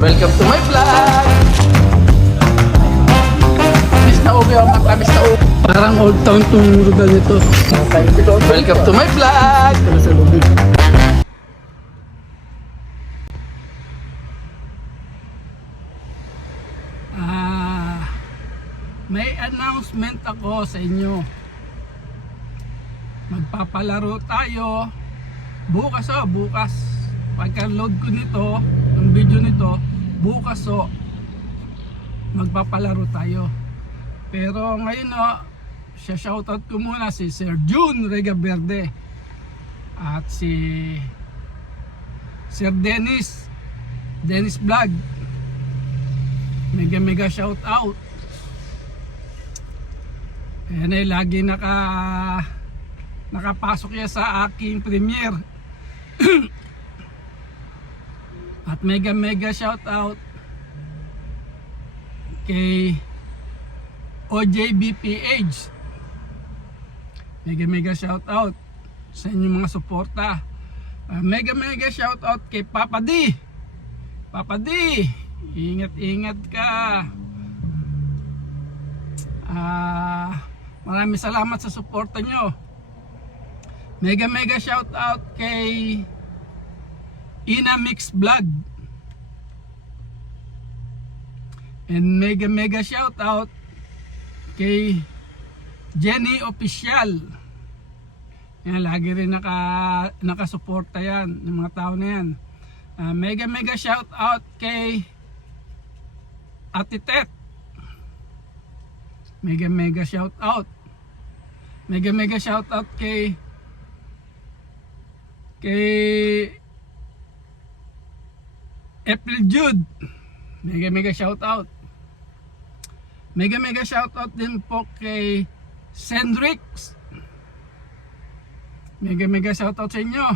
Welcome to my vlog! Miss na ubi ang mata, miss na ubi. Parang old town tong lugar nito. Welcome to my vlog! Sa lubid. May announcement ako sa inyo. Magpapalaro tayo bukas bukas. Pagka-load ko nito, yung video nito, bukas magpapalaro tayo. Pero ngayon shoutout ko muna si Sir June Regaverde at si Sir Dennis Vlog. Mega shoutout. Ayan ay lagi nakapasok yan sa aking premiere. At mega shoutout kay OJBPH. Mega shoutout sa inyong mga suporta. Mega shoutout kay Papa D. Ingat ka. Maraming salamat sa suporta nyo. Mega shoutout kay Ina Mix Vlog. And mega shoutout kay Jenny Official. Yan, lagi rin nakasuporta yan, yung mga tao na yan. Mega shoutout kay Ate Tet. Mega shoutout. Mega shoutout kay April Jude. Mega shoutout. Mega shoutout din po kay Sendrix. Mega shoutout sa inyo.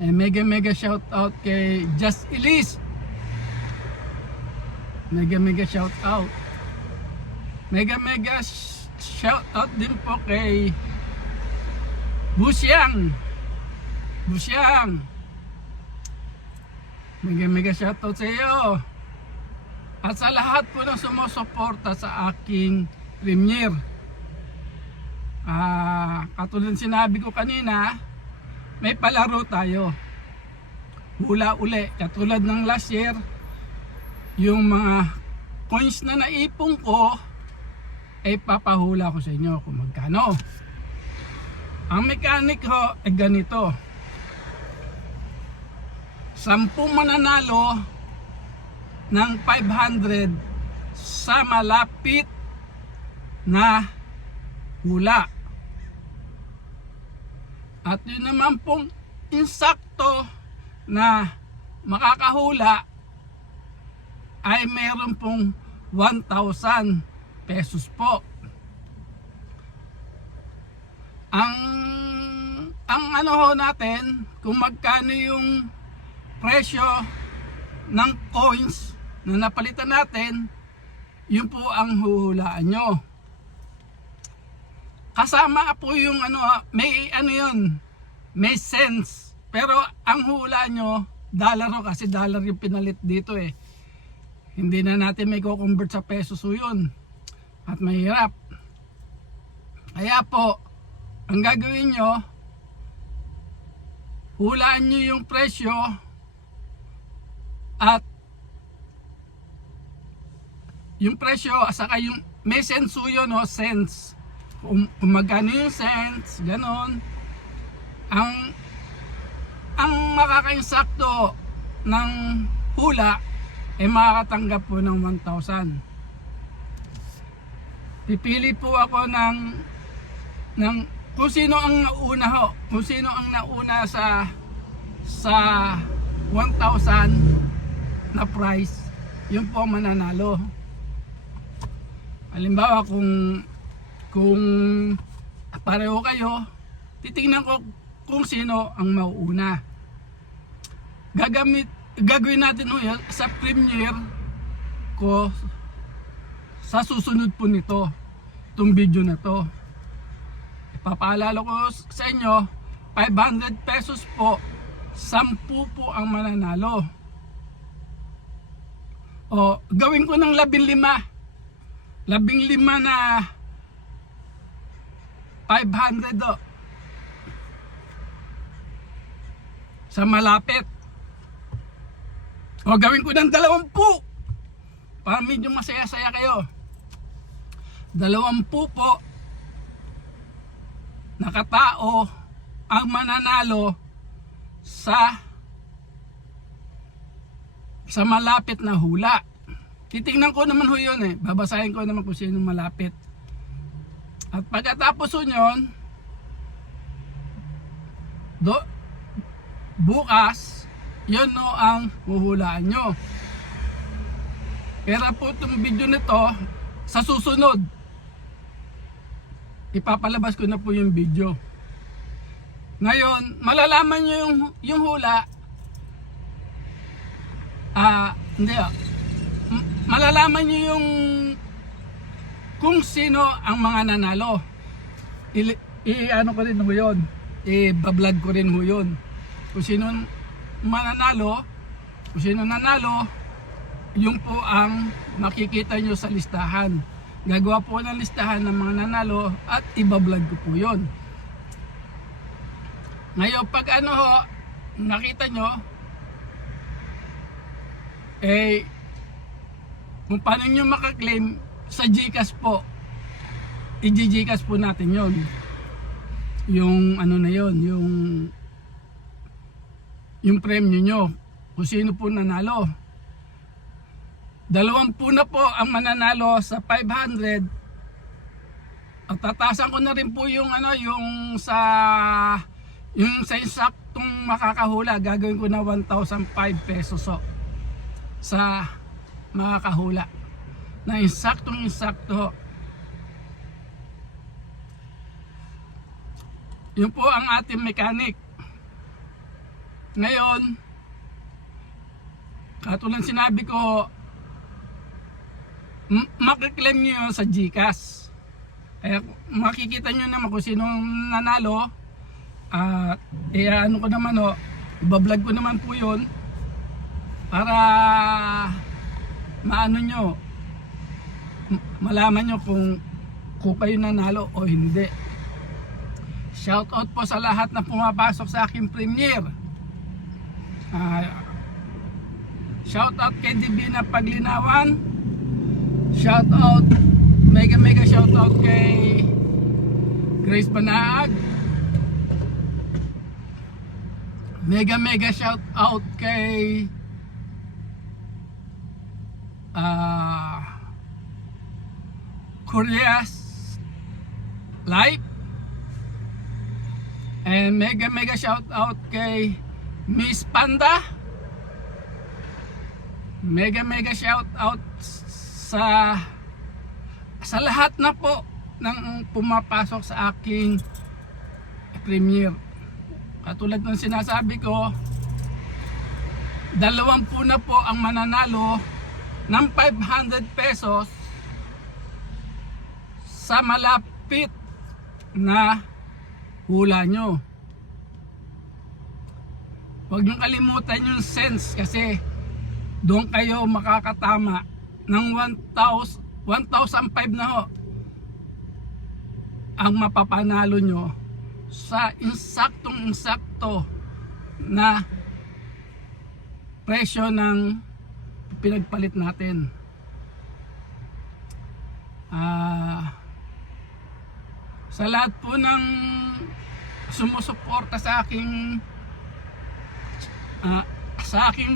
Mega shoutout kay Just Elise. Mega shoutout. Mega shoutout din po kay Busyang. Mega shoutout sa iyo. At sa lahat po ng sumusuporta sa aking premiere. Katulad sinabi ko kanina, may palaro tayo. Hula uli. Katulad ng last year, yung mga coins na naipon ko ay papahula ko sa inyo kung magkano. Ang mechanic ay ganito. 10 mananalo ng 500 sa malapit na hula. At yun naman pong insakto na makakahula ay mayroon pong 1,000 pesos po. Ang ano natin, kung magkano yung presyo ng coins na napalitan natin, yun po ang huhulaan nyo. Kasama po yung may cents, pero ang huhulaan nyo dollar kasi dollar yung pinalit dito eh. Hindi na natin may ko-convert sa pesos yun. At mahirap. Kaya po, ang gagawin nyo, hulaan nyo yung presyo at yung presyo, saka yung may cents yun, cents. Kung magkano yung cents, ganon. Ang makakainsakto ng hula ay makakatanggap po ng 1,000. Pipili po ako ng kung sino ang nauna kung sino ang nauna sa 1,000 na price, yun po mananalo. Halimbawa kung pareho kayo, titingnan ko kung sino ang mauuna. Gagawin natin sa premiere ko sa susunod po nito, itong video na to. Ipapaalala ko sa inyo, 500 pesos po 10 po ang mananalo. O, gawin ko ng 15. 15 na 500 o. Sa malapit. O, gawin ko ng 20. Para medyo masaya-saya kayo. 20 po na katao ang mananalo sa malapit na hula. Titingnan ko naman ho yun eh. Babasahin ko naman kung sino malapit. At pagkatapos ho yun, bukas, yun no ang huhulaan nyo. Pero po itong video nito, sa susunod, ipapalabas ko na po yung video. Ngayon, malalaman nyo yung hula. Malalaman nyo yung kung sino ang mga nanalo. Ano ko rin mo yun. I-vlog ko rin mo yun. Kung sino mananalo, kung sino nanalo, yung po ang makikita nyo sa listahan. Gagawa po ng listahan ng mga nanalo at i-vlog ko po yun. Ngayon, pag ano ho, nakita nyo, kung paano nyo makaklaim sa GCash po, i-GCash po natin yon. Yung ano na yon, yung premyo nyo, kung sino po nanalo. 20 na po ang mananalo sa 500. At tatasan ko na rin po yung ano, yung sa insaktong makakahula, gagawin ko na 1,005 pesos so, sa makakahula na insaktong-insakto. Yun po ang ating mechanic. Ngayon, katulad sinabi ko, makiklaim nyo yun sa GCash. Kaya makikita nyo naman kung sino nanalo. Ano ko naman o, ibablog ko naman po yun para maano nyo, malaman nyo kung kayo nanalo o hindi. Shoutout po sa lahat na pumapasok sa aking premiere. Shoutout kay Divina Paglinawan. Shoutout, mega shoutout kay Grace Banaag. Mega shoutout kay Korea's Life. And mega shoutout kay Miss Panda. Mega shoutout sa lahat na po ng pumapasok sa aking premiere. Katulad ng sinasabi ko, 20 na po ang mananalo ng 500 pesos sa malapit na hula nyo. Huwag nyo kalimutan yung cents kasi doon kayo makakatama ng 1,005 na ho ang mapapanalo nyo sa insaktong-insakto na presyo ng pinagpalit natin. Sa lahat po ng sumusuporta sa aking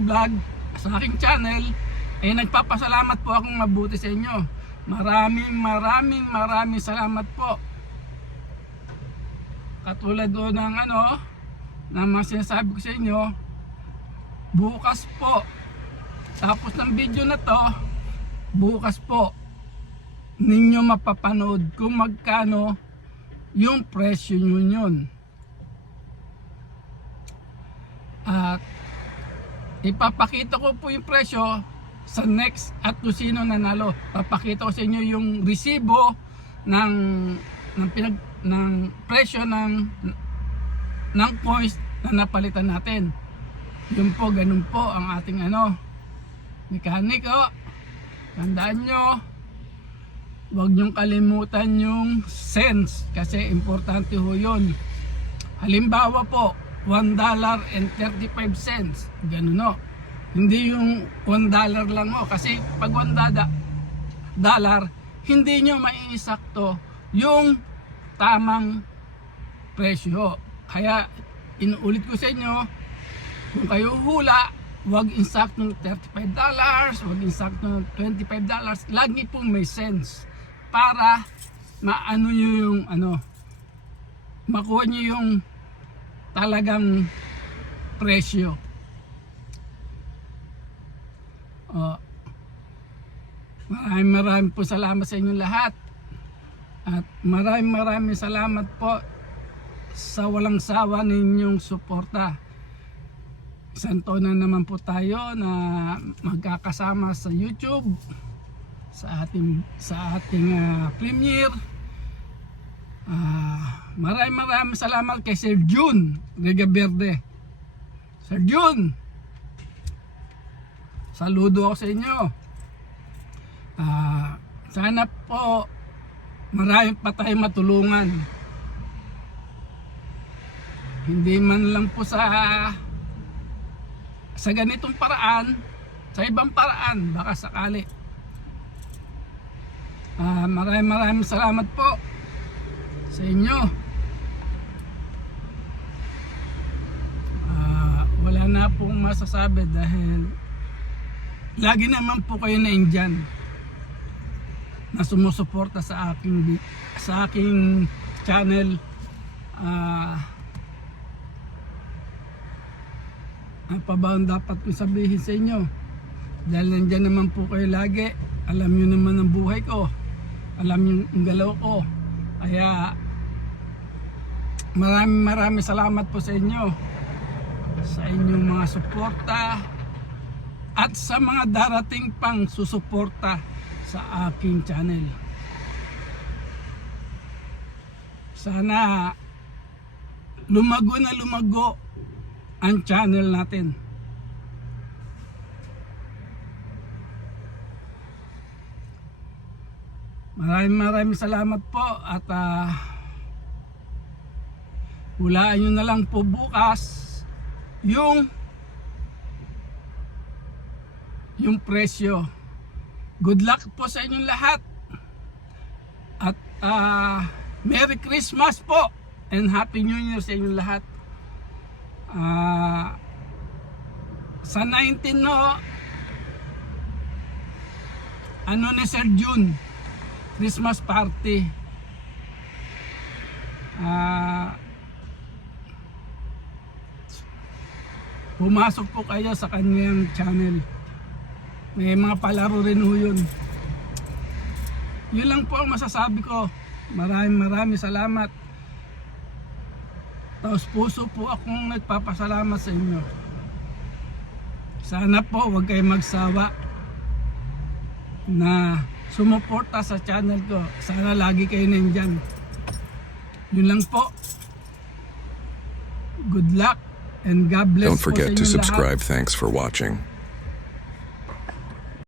vlog, sa aking channel, nagpapasalamat po akong mabuti sa inyo. Maraming salamat po. Katulad do ng ng mga sinasabi ko sa inyo, bukas po, tapos ng video na to, bukas po ninyo mapapanood kung magkano yung presyo nyo yun. At ipapakita ko po yung presyo sa next at kung sino nanalo. Papakita ko sa inyo yung resibo ng presyo ng coins na napalitan natin. Yun po, ganun po ang ating mekaniko. Tandaan nyo, huwag nyong kalimutan yung cents kasi importante ho yun. Halimbawa po, $1.35. Ganun o. Hindi yung $1 lang o. Kasi pag $1, hindi nyo maiisakto yung tamang presyo. Kaya inuulit ko sa inyo, kung kayo hula, huwag insakto ng $35, huwag insakto ng $25. Lagi pong may sense para maano nyo yung makuha nyo yung talagang presyo. Maraming po salamat sa inyong lahat. At maraming salamat po sa walang sawa ninyong suporta. Isang taon na naman po tayo na magkakasama sa YouTube, sa ating premiere. Maraming salamat kay Sir Jun Regaverde. Sir Jun, saludo ako sa inyo. Sana po marami pa tayong matulungan. Hindi man lang po sa ganitong paraan, sa ibang paraan baka sakali. Maraming salamat po sa inyo. Wala na pong masasabi dahil lagi naman po kayo naindyan na sumusuporta sa aking channel. Ano pa ba ang dapat kong sabihin sa inyo? Dahil nandyan naman po kayo lagi. Alam nyo naman ang buhay ko, alam nyo ang galaw ko. Kaya maraming salamat po sa inyo, sa inyong mga suporta at sa mga darating pang susuporta sa aking channel. Sana lumago na lumago ang channel natin. Maraming salamat po at hulaan nyo na lang po bukas yung presyo. Good luck po sa inyong lahat at Merry Christmas po and Happy New Year sa inyong lahat. Sa 19 ni Sir June, Christmas party. Pumasok po kayo sa kanyang channel. May mga palaro rin ho yun. Yun lang po ang masasabi ko. Maraming salamat. Taos puso po akong nagpapasalamat sa inyo. Sana po huwag kayong magsawa na sumuporta sa channel ko. Sana lagi kayo nandyan. Yun lang po. Good luck and God bless. Don't forget po to sa inyong subscribe. lahat. Thanks for watching.